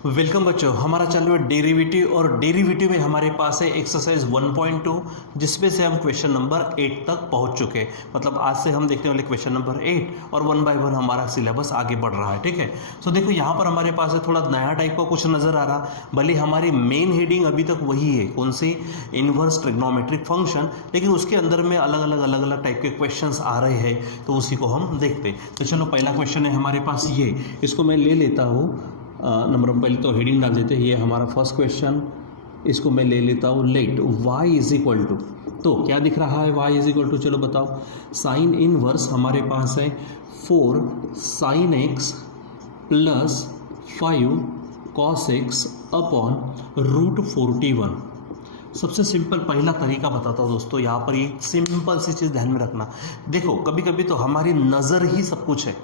Welcome बच्चों, हमारा चालू है डेरिवेटिव और डेरिवेटिव में हमारे पास है एक्सरसाइज 1.2 जिसमें से हम क्वेश्चन नंबर 8 तक पहुंच चुके हैं। मतलब आज से हम देखने वाले क्वेश्चन नंबर 8 और 1 बाय 1 हमारा सिलेबस आगे बढ़ रहा है। ठीक है, सो देखो यहाँ पर हमारे पास है थोड़ा नया टाइप का कुछ नज़र आ रहा, भले हमारी मेन हेडिंग अभी तक वही है, कौन सी, इनवर्स ट्रिग्नोमेट्रिक फंक्शन, लेकिन उसके अंदर में अलग अलग टाइप के क्वेश्चन आ रहे हैं, तो उसी को हम देखते। तो चलो पहला क्वेश्चन है हमारे पास ये, इसको मैं ले लेता हूँ। नंबर पहले तो हेडिंग डाल देते हैं, ये हमारा फर्स्ट क्वेश्चन, इसको मैं ले लेता हूँ let y is equal to, तो क्या दिख रहा है y इज इक्वल टू, चलो बताओ, साइन इनवर्स हमारे पास है 4 sine x plus 5 cos x upon root 41। सबसे सिंपल पहला तरीका बताता हूँ दोस्तों, यहाँ पर ये सिंपल सी चीज़ ध्यान में रखना। देखो कभी कभी तो हमारी नज़र ही सब कुछ है,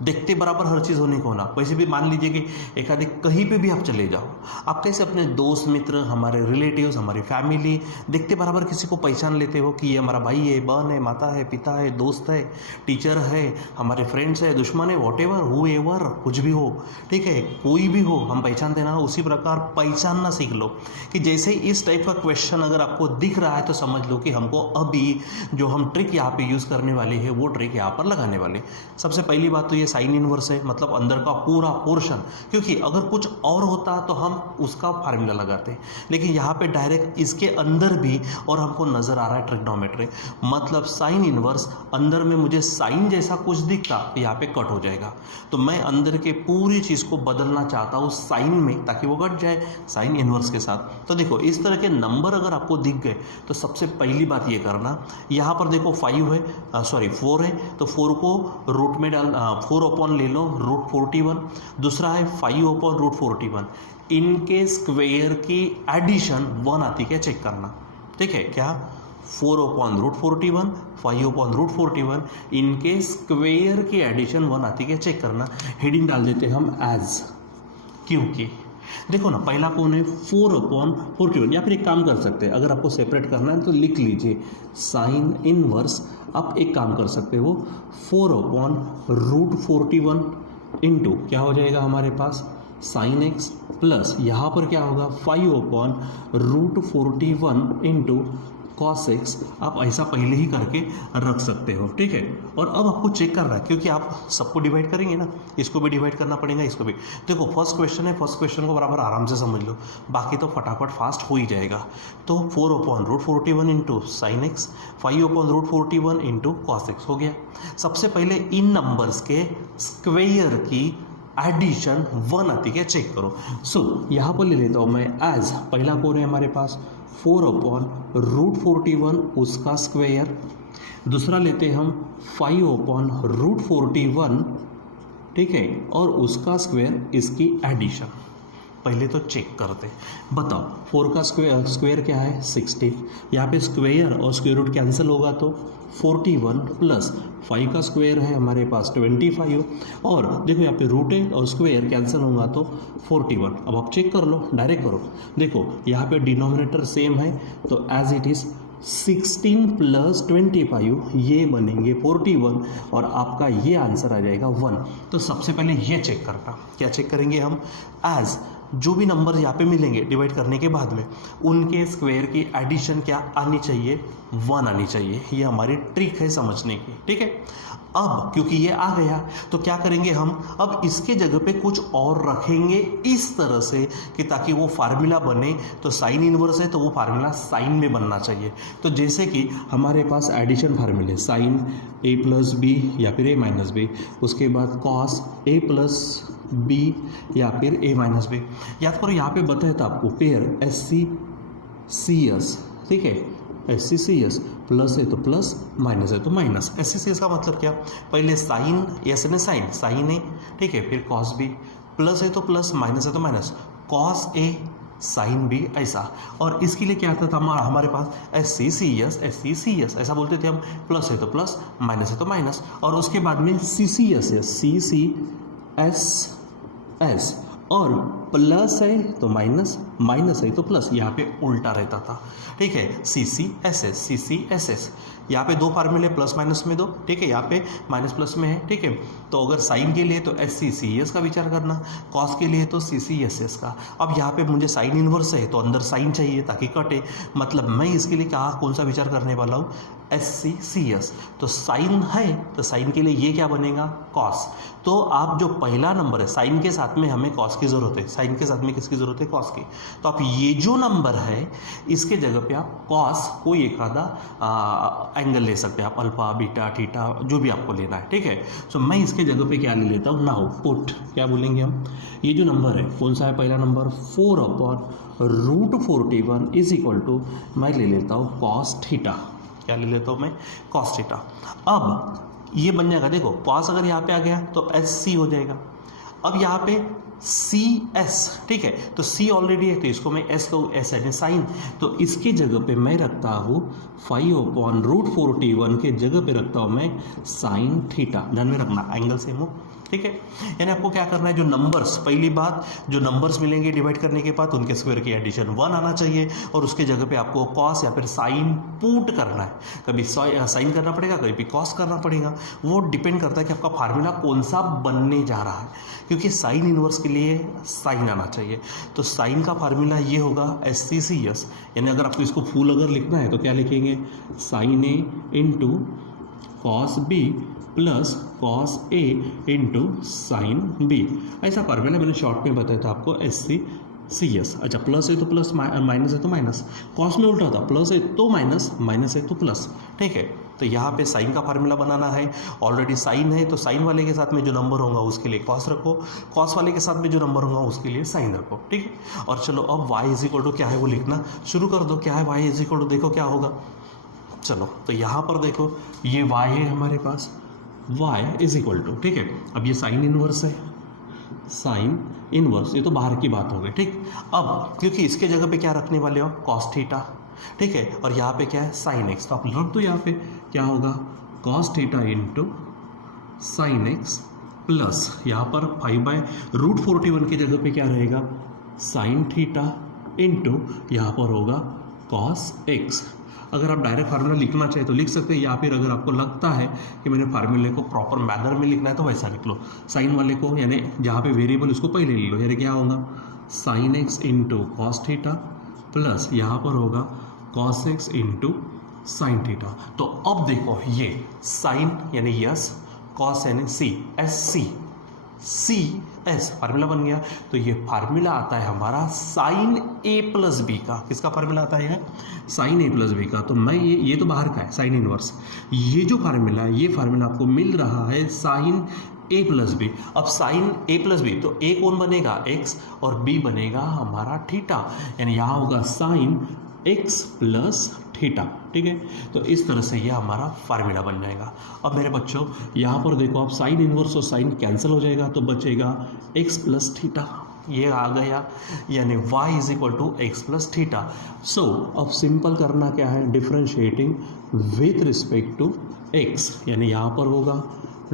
देखते बराबर हर चीज़ होने को ना। वैसे भी मान लीजिए कि एक आधे कहीं पे भी आप चले जाओ, आप कैसे अपने दोस्त मित्र, हमारे रिलेटिव्स, हमारी फैमिली, देखते बराबर किसी को पहचान लेते हो कि ये हमारा भाई है, बहन है, माता है, पिता है, दोस्त है, टीचर है, हमारे फ्रेंड्स है, दुश्मन है, वॉट एवर हु एवर, कुछ भी हो, ठीक है, कोई भी हो, हम पहचानते ना। उसी प्रकार पहचानना सीख लो कि जैसे इस टाइप का क्वेश्चन अगर आपको दिख रहा है तो समझ लो कि हमको अभी जो हम ट्रिक यहाँ पे यूज़ करने वाले हैं वो ट्रिक यहाँ पर लगाने वाले। सबसे पहली बात तो ये साइन इनवर्स है, मतलब अंदर का पूरा पोर्शन, क्योंकि अगर कुछ और होता तो हम उसका फार्मूला लगाते, लेकिन यहाँ पे डायरेक्ट इसके अंदर भी और हमको नजर आ रहा है ट्रिग्नोमेट्री, मतलब साइन इनवर्स अंदर में मुझे साइन जैसा कुछ दिखता तो यहाँ पे कट हो जाएगा, तो मैं अंदर के पूरी चीज़ को बदलना चाहता हूँ साइन में ताकि वो कट जाए साइन इनवर्स के साथ। तो देखो इस तरह के नंबर अगर आपको दिख गए तो सबसे पहली बात ये करना, यहाँ पर देखो 5 है, 4 है, तो 4 को रूट में डाल, 4 अपॉन ले लो रूट 41, दूसरा है 5 अपॉन रूट 41, इनके स्क्वायर की एडिशन 1 आती क्या चेक करना। ठीक है, क्या 4 अपॉन रूट 41, 5 अपॉन रूट 41, इनके स्क्वायर की एडिशन 1 आती क्या चेक करना। हेडिंग डाल देते हम एज, क्योंकि देखो ना पहला कौन है 4 अपॉन 41, या फिर एक काम कर सकते हैं, अगर आपको सेपरेट करना है तो लिख लीजिए साइन इनवर्स। आप एक काम कर सकते हो 4 अपॉन रूट 41 इंटू क्या हो जाएगा हमारे पास साइन एक्स, प्लस यहाँ पर क्या होगा 5 upon root 41 into cos x. आप ऐसा पहले ही करके रख सकते हो, ठीक है। और अब आपको चेक करना है, क्योंकि आप सबको डिवाइड करेंगे ना, इसको भी डिवाइड करना पड़ेगा, इसको भी। देखो फर्स्ट क्वेश्चन है, फर्स्ट क्वेश्चन को बराबर आराम से समझ लो, बाकी तो फटाफट फास्ट हो ही जाएगा। तो 4 upon root 41 into sine x, 5 upon root 41 into cos x हो गया। सबसे पहले इन नंबर्स के स्क्वेयर की एडिशन 1 आती क्या चेक करो। सो यहाँ पर ले लेता हूँ मैं एज, पहला कौन है हमारे पास 4 अपॉन रूट 41 उसका स्क्वायर, दूसरा लेते हम 5 अपॉन रूट 41, ठीक है, और उसका स्क्वायर, इसकी एडिशन। पहले तो चेक करते, बताओ 4 का स्क्वायर क्या है 60, यहाँ पे स्क्वायर और स्क्वायर रूट कैंसिल होगा तो 41 प्लस 5 का स्क्वायर है हमारे पास 25, और देखो यहाँ पे रूट है और स्क्वायर कैंसिल होगा तो 41। अब आप चेक कर लो, डायरेक्ट करो, देखो यहाँ पे डिनोमिनेटर सेम है तो एज इट इज़ 16 प्लस 25 ये बनेंगे 41, और आपका ये आंसर आ जाएगा 1। तो सबसे पहले ये चेक करना, क्या चेक करेंगे हम, एज जो भी नंबर यहाँ पे मिलेंगे डिवाइड करने के बाद में उनके स्क्वायर की एडिशन क्या आनी चाहिए 1 आनी चाहिए। ये हमारी ट्रिक है समझने की, ठीक है। अब क्योंकि ये आ गया तो क्या करेंगे हम, अब इसके जगह पे कुछ और रखेंगे इस तरह से कि ताकि वो फार्मूला बने, तो साइन इनवर्स है तो वो फार्मूला साइन में बनना चाहिए। तो जैसे कि हमारे पास एडिशन फार्मूले साइन a प्लस बी या फिर a माइनस बी, उसके बाद कॉस a प्लस बी या फिर a माइनस बी। याद करो यहाँ पे बताया था आपको pair S C C S, ठीक है, S C C S, plus है तो प्लस, माइनस है तो minus. S C C S का मतलब क्या, पहले साइन, एस ने साइन, साइन है, ठीक है, फिर कॉस बी, प्लस है तो प्लस, माइनस है तो minus, cos A sine B, ऐसा। और इसके लिए क्या आता था हमारे पास S C C S, S C C S ऐसा बोलते थे हम, प्लस है तो प्लस, माइनस है तो माइनस, और उसके बाद में सी C S S, C C S S, और प्लस है तो माइनस, माइनस है तो प्लस, यहाँ पे उल्टा रहता था। ठीक है, सी C S S, C C S S, यहाँ पे दो फार्मूले प्लस माइनस में दो, ठीक है, यहाँ पे माइनस प्लस में है। ठीक है, तो अगर साइन के लिए तो एस सी सी एस का विचार करना, कॉस के लिए तो सी सी एस एस का। अब यहाँ पे मुझे साइन इन्वर्स है तो अंदर साइन चाहिए ताकि कटे, मतलब मैं इसके लिए क्या कौन सा विचार करने वाला हूँ, एस सी सी एस। तो साइन है तो साइन के लिए ये क्या बनेगा, कॉस। तो आप जो पहला नंबर है, साइन के साथ में हमें कॉस की ज़रूरत है, साइन के साथ में किसकी ज़रूरत है, कॉस की। तो आप ये जो नंबर है इसके जगह पे आप कॉस कोई एक आधा एंगल ले सकते हैं आप, अल्फा बीटा थीटा जो भी आपको लेना है। ठीक है, तो मैं इसके जगह पे क्या ले लेता हूँ, नाउ पुट, क्या बोलेंगे हम, ये जो नंबर है कौन सा है, पहला नंबर 4/√41 इज इक्वल टू, मैं ले लेता हूँ कॉस थीटा, क्या ले लेता हूँ मैं, कॉस थीटा। अब ये बन जाएगा, देखो कॉस अगर यहाँ पे आ गया तो एस सी हो जाएगा। अब यहाँ पे सी एस, ठीक है, तो सी ऑलरेडी है तो इसको मैं एस कहूँ, एस है साइन, तो इसकी जगह पे मैं रखता हूँ 5/√41 के जगह पे रखता हूँ मैं साइन थीटा। ध्यान में रखना एंगल सेम हो। ठीक है, यानी आपको क्या करना है, जो नंबर्स, पहली बात जो नंबर्स मिलेंगे डिवाइड करने के बाद उनके स्क्वायर की एडिशन 1 आना चाहिए, और उसके जगह पे आपको कॉस या फिर साइन पुट करना है। कभी साइन करना पड़ेगा, कभी कॉस करना पड़ेगा, वो डिपेंड करता है कि आपका फार्मूला कौन सा बनने जा रहा है, क्योंकि साइन इनवर्स के लिए साइन आना चाहिए। तो साइन का फार्मूला ये होगा एस सी सी एस, यानी अगर आपको इसको फुल अगर लिखना है तो क्या लिखेंगे, sine A into cos B plus cos A into sine B. ऐसा फार्मूला मैंने शॉर्ट में बताया था आपको, एस सी सी एस। अच्छा, प्लस है तो प्लस, माइनस है तो माइनस, कॉस में उल्टा था, प्लस है तो माइनस, माइनस है तो प्लस। ठीक है, तो यहाँ पे साइन का फार्मूला बनाना है, ऑलरेडी साइन है तो साइन वाले के साथ में जो नंबर होगा उसके लिए कॉस रखो, कॉस वाले के साथ में जो नंबर होगा उसके लिए साइन रखो। ठीक है, और चलो अब y इज इक्वल टू क्या है वो लिखना शुरू कर दो। क्या है y इज इक्वल टू, देखो क्या होगा, चलो तो यहाँ पर देखो ये y है हमारे पास, y इज इक्वल टू, ठीक है, अब ये साइन इनवर्स है, साइन इनवर्स, ये तो बाहर की बात हो गई। ठीक, अब क्योंकि इसके जगह पे क्या रखने वाले हो, कॉस थीटा, ठीक है, और यहाँ पे क्या है, साइन एक्स, तो आप रख दो यहाँ पे, क्या होगा, cos theta into sine x plus यहाँ पर 5/√41 की जगह पे क्या रहेगा, साइन थीटा इंटू यहाँ पर होगा कॉस एक्स। अगर आप डायरेक्ट फार्मूला लिखना चाहे तो लिख सकते हैं, या फिर अगर आपको लगता है कि मैंने फार्मूले को प्रॉपर मैनर में लिखना है तो वैसा लिख लो। साइन वाले को यानी जहाँ पे वेरिएबल उसको पहले ले लो, यानी क्या होगा, sine X into cos theta plus यहाँ पर होगा cos X into sine theta. तो अब देखो ये साइन यानी यस, कॉस यानी C, S C, C S formula बन गया। तो ये फार्मूला आता है हमारा साइन ए प्लस बी का। किसका फार्मूला आता है, साइन ए प्लस बी का। तो मैं ये तो बाहर का है साइन इनवर्स, ये जो फार्मूला है ये फार्मूला आपको मिल रहा है साइन ए प्लस बी। अब साइन ए प्लस बी तो ए कौन बनेगा, एक्स, और बी बनेगा हमारा थीटा, यानी यहाँ होगा साइन एक्स प्लस थीटा। ठीक है, तो इस तरह से यह हमारा फार्मूला बन जाएगा। अब मेरे बच्चों यहाँ पर देखो, आप साइन इनवर्स और साइन कैंसिल हो जाएगा तो बचेगा एक्स प्लस थीटा, ये आ गया, यानी y is equal to X plus theta. So अब सिंपल करना क्या है, differentiating with respect to x, यानी यहाँ पर होगा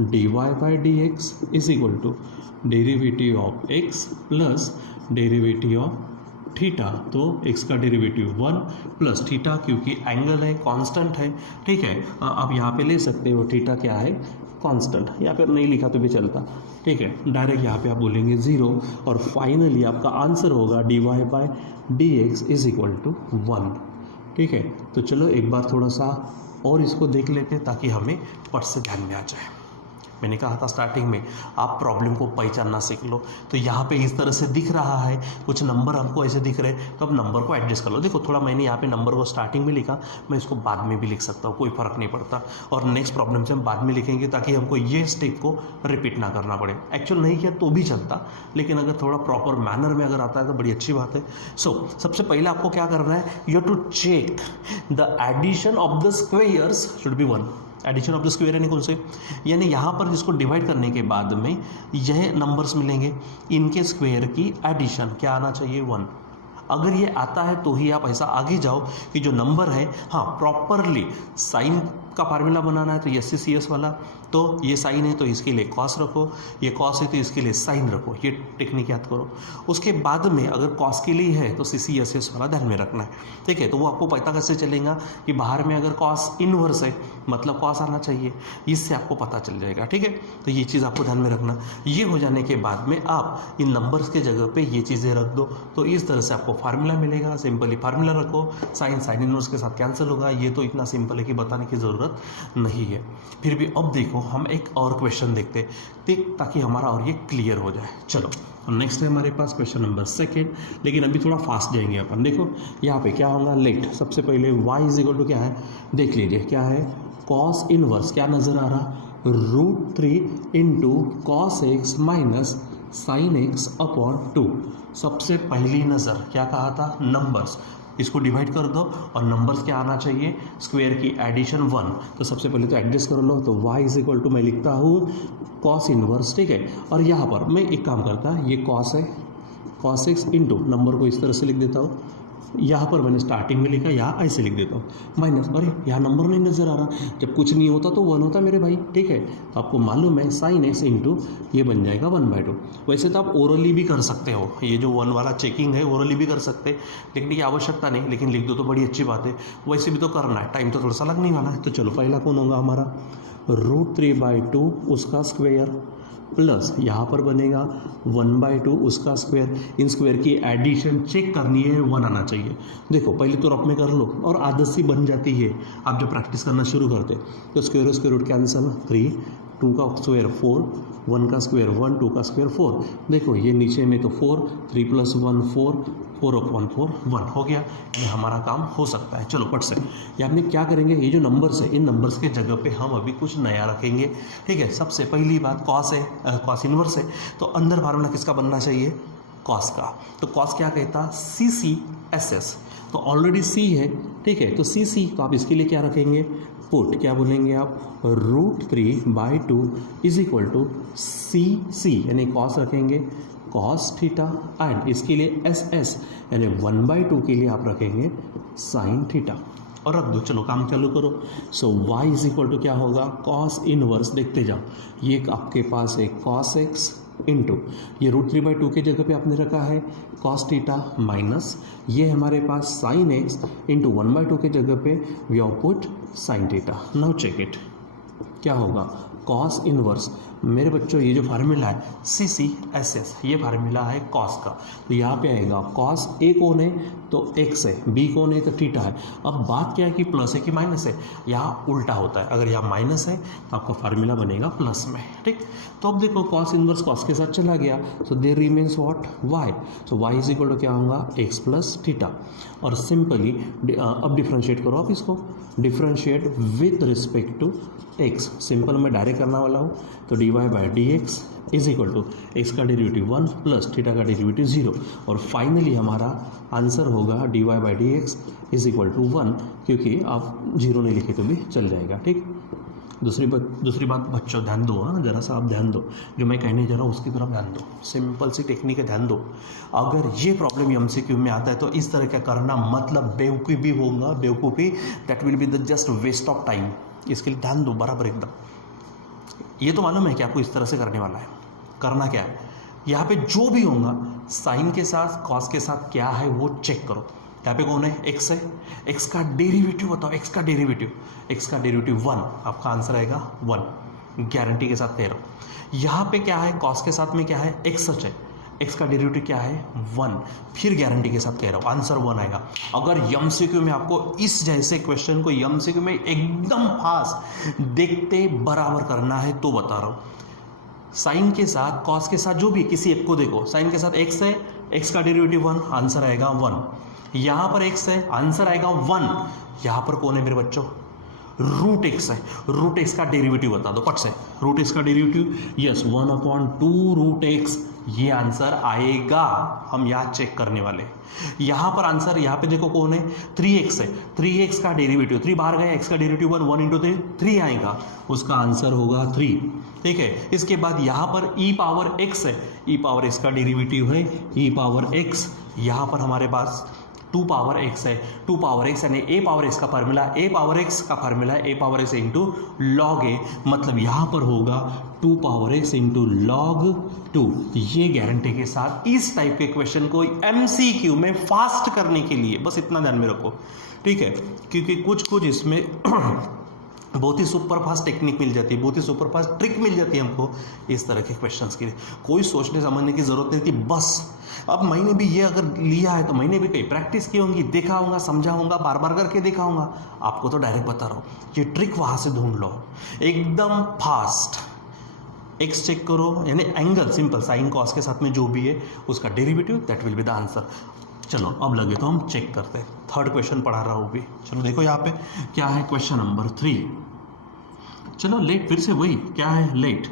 dy by D x is equal to derivative of x plus derivative of theta. तो x का डेरिवेटिव 1 प्लस थीटा, क्योंकि एंगल है कांस्टेंट है। ठीक है, आप यहाँ पे ले सकते हो थीटा क्या है, कांस्टेंट, या फिर नहीं लिखा तो भी चलता। ठीक है, डायरेक्ट यहाँ पे आप बोलेंगे 0, और फाइनली आपका आंसर होगा dy by D x is equal to 1। ठीक है, तो चलो एक बार थोड़ा सा और इसको देख लेते हैं ताकि हमें पट से ध्यान में आ जाए। मैंने कहा था स्टार्टिंग में आप प्रॉब्लम को पहचानना सीख लो। तो यहाँ पे इस तरह से दिख रहा है, कुछ नंबर हमको ऐसे दिख रहे हैं, तो अब नंबर को एडजस्ट कर लो। देखो थोड़ा मैंने यहाँ पे नंबर को स्टार्टिंग में लिखा, मैं इसको बाद में भी लिख सकता हूँ, कोई फ़र्क नहीं पड़ता, और नेक्स्ट प्रॉब्लम से हम बाद में लिखेंगे ताकि हमको ये स्टेप को रिपीट ना करना पड़े। एक्चुअल नहीं किया तो भी चलता, लेकिन अगर थोड़ा प्रॉपर मैनर में अगर आता है तो बड़ी अच्छी बात है। सो सबसे पहले आपको क्या करना है, you have to check the addition of the squares should be 1। Addition of the square यानी कौन से, यानी यहाँ पर जिसको डिवाइड करने के बाद में यह नंबर्स मिलेंगे, इनके स्क्वायर की एडिशन क्या आना चाहिए, 1। अगर ये आता है तो ही आप ऐसा आगे जाओ कि जो नंबर है, हाँ प्रॉपरली साइन का फार्मूला बनाना है तो ये CCS वाला, तो ये साइन है तो इसके लिए कॉस रखो, ये कॉस है तो इसके लिए साइन रखो, ये टेक्निक याद करो। उसके बाद में अगर कॉस के लिए है तो CCSS वाला ध्यान में रखना है, ठीक है। तो वो आपको पता कैसे चलेगा कि बाहर में अगर कॉस इनवर्स है मतलब कॉस आना चाहिए, इससे आपको पता चल जाएगा, ठीक है। तो ये चीज़ आपको ध्यान में रखना। ये हो जाने के बाद में आप इन नंबर्स के जगह पे ये चीज़ें रख दो, तो इस तरह से आपको फार्मूला मिलेगा। सिंपली फार्मूला रखो, साइन इनवर्स के साथ कैंसिल होगा। ये तो इतना सिंपल है कि बताने की ज़रूरत नहीं है। फिर भी अब देखो हम एक और क्वेश्चन देखते ताकि हमारा और ये क्लियर हो जाए। चलो नेक्स्ट है हमारे पास क्वेश्चन नंबर 2, लेकिन अभी थोड़ा फास्ट जाएंगे अपन। देखो यहाँ पे क्या होगा, लेट सबसे पहले y = क्या है देख लीजिए, क्या है कॉस इनवर्स, क्या नज़र आ रहा, √3 into cos x minus sine x upon 2। सबसे पहली नज़र क्या कहा था, नंबर्स, इसको डिवाइड कर दो और नंबर्स क्या आना चाहिए, स्क्वायर की एडिशन 1। तो सबसे पहले तो एडजस्ट कर लो, तो y = मैं लिखता हूँ कॉस इनवर्स, ठीक है। और यहाँ पर मैं एक काम करता, ये कॉस है, कॉस एक्स इंटू नंबर को इस तरह से लिख देता हूँ, यहाँ पर मैंने स्टार्टिंग में लिखा, यहाँ ऐसे लिख देता हूँ माइनस, अरे यहाँ नंबर नहीं नज़र आ रहा, जब कुछ नहीं होता तो 1 होता मेरे भाई, ठीक है। तो आपको मालूम है साइन एक्स इंटू ये बन जाएगा 1/2। वैसे तो आप ओरली भी कर सकते हो, ये जो 1 वाला चेकिंग है ओरली भी कर सकते हैं, लिखने की आवश्यकता नहीं, लेकिन लिख दो तो बड़ी अच्छी बात है। वैसे भी तो करना है, टाइम तो थोड़ा सा लगने वाला है। तो चलो पहला कौन होगा हमारा, √3/2 उसका स्क्वायर प्लस यहाँ पर बनेगा 1/2 उसका स्क्वायर। इन स्क्वायर की एडिशन चेक करनी है, 1 आना चाहिए। देखो पहले तो रफ में कर लो और आदत सी बन जाती है आप जब प्रैक्टिस करना शुरू करते। तो स्क्वायर रूट कैंसिल, 3, 2 का स्क्वायर 4, 1 का स्क्वायर 1, 2 का स्क्वायर 4। देखो ये नीचे में तो 4, 3 + 1 4, 4/4 1 हो गया, ये हमारा काम हो सकता है। चलो पट से ये हमने क्या करेंगे, ये जो नंबर्स है इन नंबर्स के जगह पे हम अभी कुछ नया रखेंगे, ठीक है। सबसे पहली बात कॉस है, कॉस इनवर्स है, तो अंदर फार्मूला किसका बनना चाहिए, कॉस का। तो कॉस क्या कहता, CCSS, तो ऑलरेडी C है, ठीक है। तो CC तो आप इसके लिए क्या रखेंगे, पुट क्या बोलेंगे आप, √3/2 = CC यानी कॉस रखेंगे, कॉस थीटा, एंड इसके लिए SS यानी 1/2 के लिए आप रखेंगे साइन थीटा और रख दो। चलो काम चालू करो। सो y = क्या होगा, कॉस इनवर्स, देखते जाओ, ये आपके पास है कॉस एक्स इंटू ये √3/2 के जगह पे आपने रखा है कॉस थीटा माइनस ये हमारे पास साइन एक्स इंटू 1/2 के जगह पे we have put sine theta. Now check it, क्या होगा, कॉस इनवर्स, मेरे बच्चों ये जो फार्मूला है CCSS, ये फार्मूला है कॉस का। तो यहाँ पे आएगा कॉस, ए कौन है तो x है, बी कौन है तो थीटा है। अब बात क्या है कि प्लस है कि माइनस है, यहाँ उल्टा होता है, अगर यहाँ माइनस है तो आपका फार्मूला बनेगा प्लस में, ठीक। तो अब देखो कॉस इनवर्स कॉस के साथ चला गया, so there remains what, y। So y = क्या होगा, x + थीटा। और सिंपली अब डिफ्रेंशिएट करो आप इसको, differentiate with respect to x। Simple मैं डायरेक्ट करने वाला हूँ, तो dy/dx = x का डेरिवेटिव 1 प्लस थीटा का डेरिवेटिव 0। और फाइनली हमारा आंसर होगा dy/dx = 1, क्योंकि आप 0 नहीं लिखे तो भी चल जाएगा, ठीक। दूसरी बात बच्चों ध्यान दो, हाँ जरा सा आप ध्यान दो, जो मैं कहने जा रहा हूँ उसकी तरफ ध्यान दो, सिंपल सी टेक्निक है, ध्यान दो। अगर ये प्रॉब्लम MCQ में आता है तो इस तरह का करना मतलब बेवकूफ़ी भी होगा, बेवकूफ़ी, that will be the just waste of time. इसके लिए ध्यान दो बराबर एकदम। ये तो मालूम है कि आपको इस तरह से करने वाला है। करना क्या है, यहाँ पे जो भी होगा साइन के साथ कॉस के साथ क्या है वो चेक करो। यहाँ पे कौन है, x है, x का डेरिवेटिव बताओ, x का डेरिवेटिव 1, आपका आंसर आएगा 1, गारंटी के साथ कह रहा हूँ। यहाँ पे क्या है, कॉस के साथ में क्या है, x सच है, x का डेरिवेटिव क्या है 1, फिर गारंटी के साथ कह रहा हूँ आंसर 1 आएगा। अगर MCQ में आपको इस जैसे क्वेश्चन को MCQ में एकदम फास्ट देखते बराबर करना है तो बता रहा हूँ, साइन के साथ कॉस के साथ जो भी किसी एक को देखो, साइन के साथ x है, x का डेरिवेटिव 1, आंसर आएगा 1। यहाँ पर x है, आंसर आएगा 1। यहाँ पर कौन है मेरे बच्चों, √x है, √x का डेरिवेटिव बता दो पट से, √x का डेरिवेटिव यस 1/2 √x, ये आंसर आएगा। हम यहाँ चेक करने वाले, यहाँ पर आंसर, यहाँ पे देखो कौन है, 3x है, 3x का डेरिवेटिव, 3 बाहर गया, x का डेरिवेटिव 1 × 3 आएगा, उसका आंसर होगा 3, ठीक है। इसके बाद यहाँ पर e⁻x है, e⁻x का डेरिवेटिव है e⁻x, यहाँ पर हमारे पास 2 पावर x है, 2 पावर x यानी a पावर x का फार्मूला, a पावर x का फार्मूला है a power x into log a, मतलब यहाँ पर होगा 2 पावर x इंटू लॉग 2। ये गारंटी के साथ इस टाइप के क्वेश्चन को MCQ में फास्ट करने के लिए बस इतना ध्यान में रखो, ठीक है, क्योंकि कुछ इसमें बहुत ही सुपर फास्ट टेक्निक मिल जाती है, बहुत ही सुपर फास्ट ट्रिक मिल जाती है हमको इस तरह के क्वेश्चंस के लिए। कोई सोचने समझने की ज़रूरत नहीं थी, बस अब मैंने भी ये अगर लिया है तो मैंने भी कहीं प्रैक्टिस की होंगी, देखा होगा, समझा होगा, बार बार करके देखा होगा। आपको तो डायरेक्ट बता रहा हूँ, ये ट्रिक वहाँ से ढूंढ लो एकदम फास्ट। एक्स चेक करो यानी एंगल, सिंपल साइन कॉस के साथ में जो भी है उसका derivative, that will be the answer. चलो अब लगे तो हम चेक करते हैं। थर्ड क्वेश्चन पढ़ा रहा हूँ भी, चलो देखो यहाँ पे क्या है, क्वेश्चन नंबर 3। चलो लेट, फिर से वही क्या है, let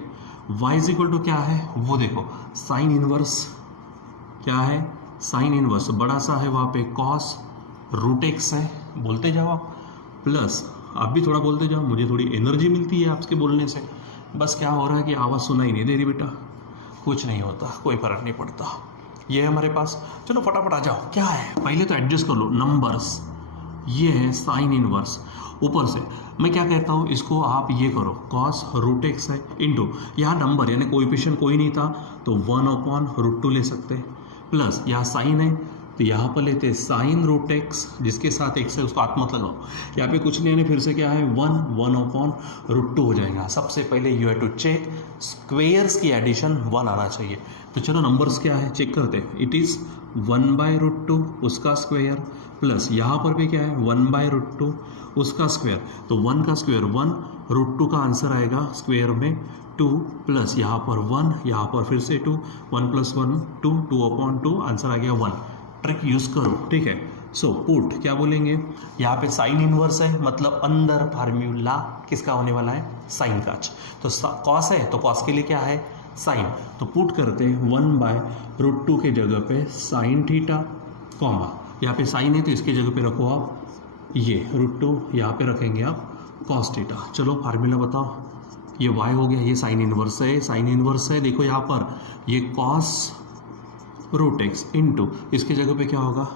y is equal to क्या है वो देखो, साइन इनवर्स क्या है, साइन इनवर्स बड़ा सा है वहाँ पे कॉस रूट एक्स है, बोलते जाओ आप, प्लस आप भी थोड़ा बोलते जाओ, मुझे थोड़ी एनर्जी मिलती है आपके बोलने से। बस क्या हो रहा है कि आवाज़ सुनाई नहीं दे रही बेटा, कुछ नहीं होता, कोई फर्क नहीं पड़ता। ये है हमारे पास, चलो फटाफट आ जाओ, क्या है पहले तो एडजस्ट कर लो नंबर्स। ये है साइन इनवर्स, ऊपर से मैं क्या कहता हूँ, इसको आप ये करो कॉस रूट एक्स है इंटू, यहाँ नंबर यानी कोएफिशिएंट कोई नहीं था तो 1/√2 ले सकते हैं, प्लस यहाँ साइन है तो यहाँ पर लेते हैं साइन रूट एक्स, जिसके साथ एक्स है उसको हाथ मत लगाओ, यहाँ पे कुछ नहीं है, फिर से क्या है 1/√2 हो जाएगा। सबसे पहले you have to check squares की एडिशन 1 आना चाहिए। तो चलो नंबर्स क्या है चेक करते हैं, इट इज़ 1/√2 उसका स्क्वेयर, प्लस यहाँ पर भी क्या है 1/√2 उसका स्क्वेयर, तो 1 का स्क्वेयर 1, √2 का आंसर आएगा स्क्वेयर में 2, प्लस यहाँ पर 1, यहाँ पर फिर से 2, 1 + 1 2, 2/2 आंसर आ गया 1। ट्रिक यूज़ करो, ठीक है। सो पुट क्या बोलेंगे, यहाँ पे साइन इनवर्स है, मतलब अंदर फार्मूला किसका होने वाला है, साइन का। तो कॉस है तो कॉस के लिए क्या है साइन, तो पुट करते हैं 1/√2 के जगह पे साइन थीटा, कॉमा यहाँ पे साइन है तो इसके जगह पे रखो आप ये √2, यहाँ पे रखेंगे आप कॉस थीटा। चलो फार्मूला बताओ, ये y हो गया, ये साइन इनवर्स है, साइन इनवर्स है, देखो यहाँ पर ये कॉस रूट एक्स इंटू इसकी जगह पे क्या होगा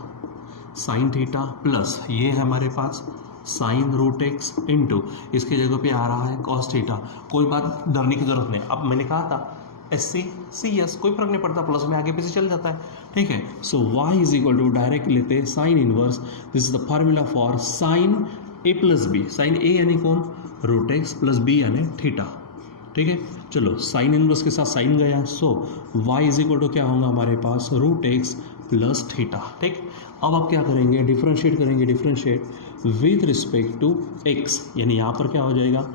साइन थीटा, प्लस ये है हमारे पास साइन रूट एक्स इंटू इसके जगह पे आ रहा है कॉस थीटा। कोई बात डरने की जरूरत नहीं, अब मैंने कहा था SC/CS कोई फर्क नहीं पड़ता, प्लस में आगे पीछे चल जाता है, ठीक है। So y is equal to direct लेते sine inverse, this is the formula for sine a + b, sine a यानी कौन रूट एक्स प्लस b यानी थीटा, ठीक है। चलो साइन इनवर्स के साथ साइन गया, so y is equal to क्या होगा हमारे पास रूट एक्स प्लस थीटा, ठीक। अब आप क्या करेंगे, डिफ्रेंशिएट करेंगे, differentiate with respect to x, यानी यहाँ पर क्या हो जाएगा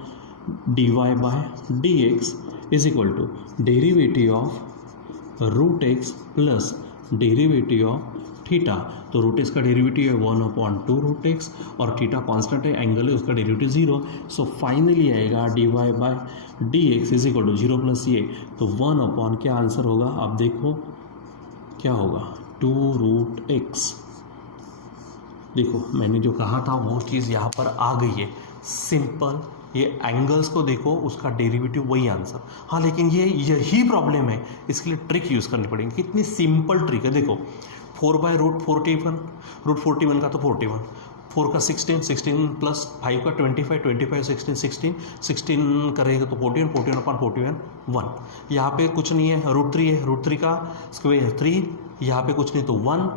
dy/dx is equal to derivative of root x plus derivative of theta. तो रूट एक्स का डेरिवेटिव है 1/2 रूट एक्स और थीटा कांस्टेंट है, एंगल है, उसका डेरिवेटिव 0। सो फाइनली आएगा dy/dx is equal to 0 plus ये, तो 1/ क्या आंसर होगा, आप देखो क्या होगा 2√x। देखो मैंने जो कहा था वो चीज़ यहाँ पर आ गई है, सिंपल। ये एंगल्स को देखो, उसका डेरिवेटिव वही आंसर। हाँ लेकिन ये यही प्रॉब्लम है, इसके लिए ट्रिक यूज़ करनी पड़ेगी। कितनी सिंपल ट्रिक है, देखो 4/√41, √41 का तो 41, 4 का 16, 16 प्लस 5 का 25, 25 16, 16, 16 करेगा तो 41, 41/41 1। यहाँ पे कुछ नहीं है, √3 है, √3 का स्क्वायर 3, यहाँ पे कुछ नहीं तो 1,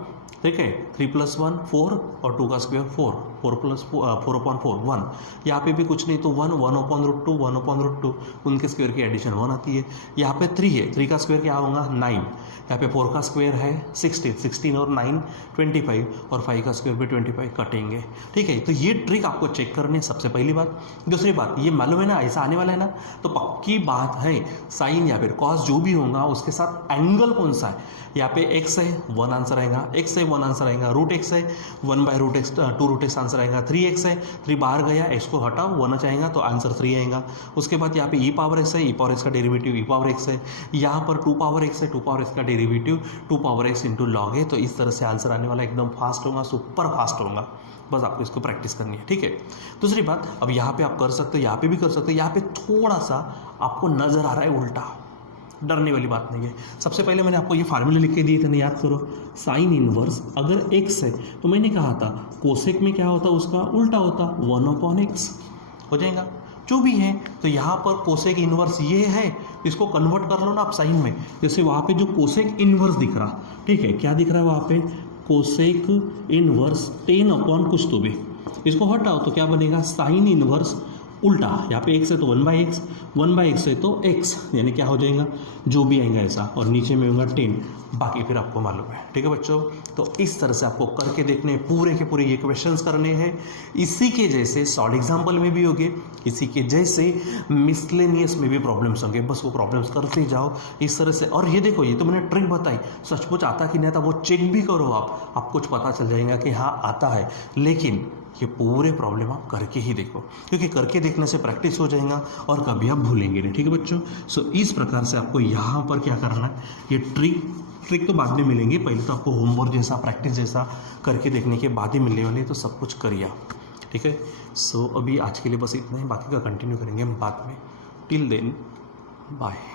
ठीक है। 3 + 1 4 और 2 का स्क्वायर 4, 4 + 4/4 1। यहाँ पे भी कुछ नहीं तो 1, 1/√2, 1/√2, उनके स्क्वायर की एडिशन 1 आती है। यहाँ पे 3 है, 3 का स्क्वायर क्या होगा 9, यहाँ पे 4 का स्क्वायर है 16, 16 और 9 25 और 5 का स्क्वायर पे 25 कटेंगे, ठीक है। तो ये ट्रिक आपको चेक करनी है, सबसे पहली बात। दूसरी बात, ये मालूम है ना ऐसा आने वाला है ना, तो पक्की बात है साइन या फिर कॉस जो भी होगा उसके साथ एंगल कौन सा है। यहाँ पे x है 1 आंसर आएगा, x है 1 आंसर आएगा, √x है 1/√x 2√x आंसर आएगा, 3x है 3 बाहर गया, x को हटाओ 1 चाहेगा तो आंसर 3 आएगा। उसके बाद यहाँ पे e⁻x है, e⁻x का डेरिवेटिव e⁻x है, यहाँ पर 2⁻x है, 2⁻x का डेरिवेटिव 2⁻x इंटू लॉग है। तो इस तरह से आंसर आने वाला एकदम फास्ट होगा, सुपर फास्ट होगा। बस आपको इसको प्रैक्टिस करनी है, ठीक है। दूसरी बात, अब यहाँ पे आप कर सकते हो, यहाँ पे भी कर सकते हो, यहाँ पे थोड़ा सा आपको नज़र आ रहा है उल्टा, डरने वाली बात नहीं है। सबसे पहले मैंने आपको ये फार्मूले लिख के दिए थे ना, याद करो। साइन इनवर्स अगर x है तो मैंने कहा था कोसेक में क्या होता, उसका उल्टा होता, 1/x हो जाएगा। जो भी है तो यहाँ पर कोसेक इनवर्स ये है, इसको कन्वर्ट कर लो ना आप साइन में। जैसे वहाँ पे जो कोसेक इनवर्स दिख रहा, ठीक है, क्या दिख रहा है वहाँ पे, कोसेक इनवर्स 10 कुछ तो भी, इसको हटाओ तो क्या बनेगा, साइन इनवर्स उल्टा, यहाँ पे x है तो 1/x, 1/x है तो x, यानी क्या हो जाएगा, जो भी आएगा ऐसा, और नीचे में होगा 10, बाकी फिर आपको मालूम है। ठीक है बच्चों, तो इस तरह से आपको करके देखने, पूरे के पूरे ये क्वेश्चंस करने हैं। इसी के जैसे शॉर्ट एग्जाम्पल में भी होंगे, इसी के जैसे मिसलेनियस में भी प्रॉब्लम्स होंगे, बस वो प्रॉब्लम्स करते जाओ इस तरह से। और ये देखो, ये तो मैंने ट्रिक बताई, सचमुच आता कि नहीं आता वो चेक भी करो आप कुछ पता चल जाएगा कि हाँ आता है। लेकिन ये पूरे प्रॉब्लम आप करके ही देखो, क्योंकि करके देखने से प्रैक्टिस हो जाएगा और कभी आप भूलेंगे नहीं। ठीक है बच्चों, सो इस प्रकार से आपको यहाँ पर क्या करना है, ये ट्रिक तो बाद में मिलेंगे, पहले तो आपको होमवर्क जैसा, प्रैक्टिस जैसा करके देखने के बाद ही मिलने वाले, तो सब कुछ करिए आप। ठीक है, सो अभी आज के लिए बस इतना ही, बाकी का कंटिन्यू करेंगे हम बाद में। Till then bye.